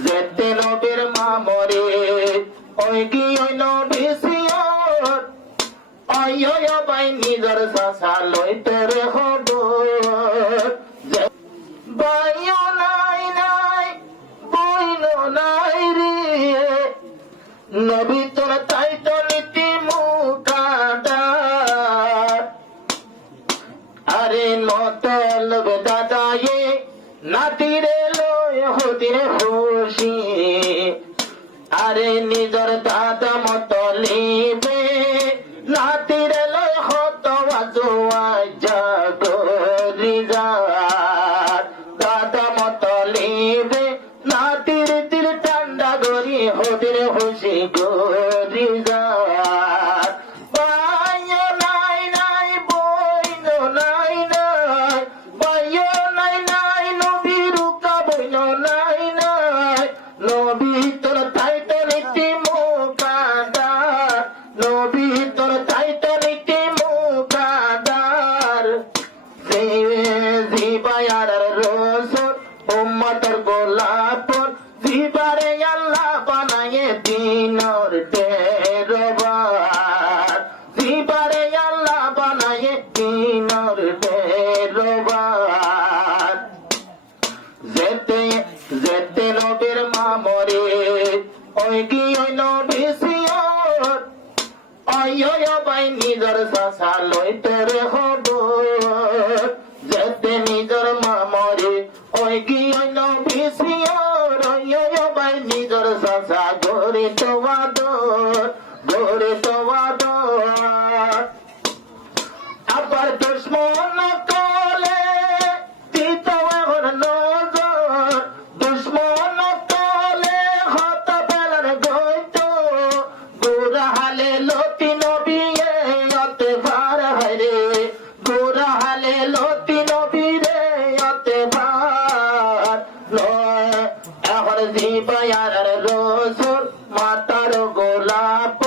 যেতে নবীর মামরে ওই কি ওই নবী সিয়র ওই ওই বাই নিজর সাসা লইতে রে হডর বাইও নাই নাই বইনো নাই রে নবী তোর তাই তো নীতি মুকাদার আরে মতলব দাদায়ে নাতিরে লয় হতিরে খুশি আরে নিজর দাদা মতলিবে নাতিরে লয় হত আজোয়া জাগরিজার দাদা মতলিবে নাতির তীর ঠান্ডা গরি হতিরে খুশি গরিজার বাইও নাই নাই বইনো নাই নাই বাইও নাই নাই নবী রুকা বইনো নাই নাই নবী তোর তাই তো নীতি মুকাদার নবী তোর তাই তো নীতি মুকাদার জিবায়ার রসুল উম্মতের গোলাপর জিবারে আল্লাহ বানায়ে দিনর টেরবার জিবারে আল্লাহ বানায়ে দিনর টেরবার যেতে যেতে নবীর মামরে ওই কি ওই নবী সিয়র ওই ওই বাই নিজর সাসা লইতে রে হডর যেতে নিজর মামরে ওই কি ওই নবী সিয়র ওই ওই বাই নিজর সাসা গরে তো আদর আবার দুশ্মন কলে দিত এখন নজর দুশ্মন কলে হত বেলার গইত গোরা হালে লতি নবী অতে ভার হরে গোরা হালে লতি নবী রে অতে ভার এখন জিবায়ার রসুল মাতার গোলাপ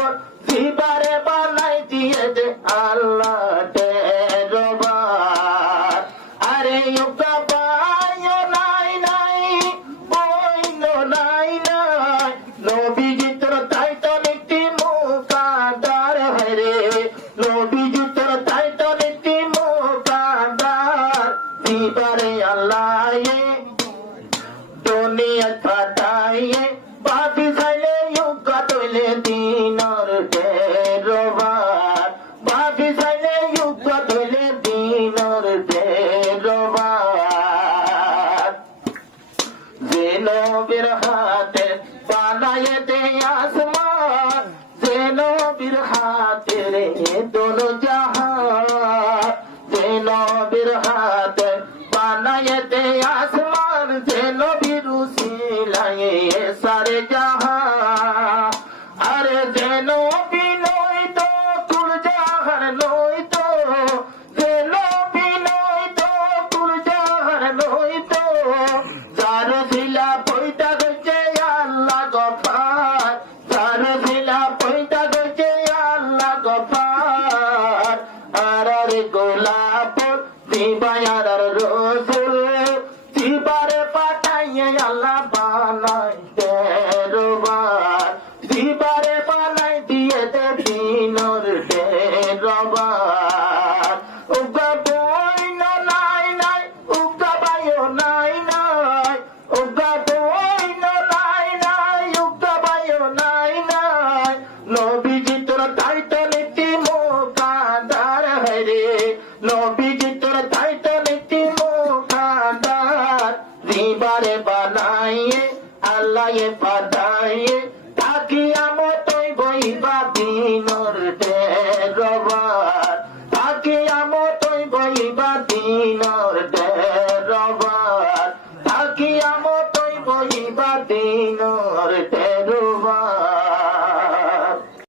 জিবারে বানাই দিয়ে দে আল্লাহ টেরবার আরে ইউকা বাইও নাই নাই বইনো নাই নাই নবীজি তোর তাই তো নীতি মুকাদার হরে নবীজি তোর তাই তো নীতি মুকাদার জিবারে আল্লাহ দুনিয়া ফাটাইয়ে বাপি চাইলে ইউকা তৈলে দিনর টেরবার বাপি চাইলে ইউকা তৈলে দিনর টেরবার যে নবীর হাতে বানায়ে দে আসমান যে নবীর হাতে রে দোনো জাহান যে নবীর হাতে বানায়ে দে আসমান যে নবীর উসিলায়ে সারে জাহান আরে যে নবী নই তো কুল জাহান নই তো যে নবী নই তো কুল জাহান নই তো যার ছিলা পয়দা গেছে আল্লাহ গফার যার ছিলা পয়দা গেছে আল্লাহ গফার আর রে গোলাপ জিবায়ার রসুল জিবারে পাঠাইয়ে আল্লাহ বানাই টেরবার জিবারে বানাই দিয়ে দে দিনর টেরবার উগা বইনো নাই নাই উগা বাইও নাই নাই উগা বইনো নাই নাই উগা বাইও নাই নাই নবীজি তোর তাই তো নীতি মুকাদার হরে নবীজি তোর তাই তো নীতি মুকাদার জিবারে বানাইয়ে আল্লাহ পাঠাইয়ে তাকিয়া মতই বইবা দিনর টেরবার তাকিয়া মতই বইবা দিনর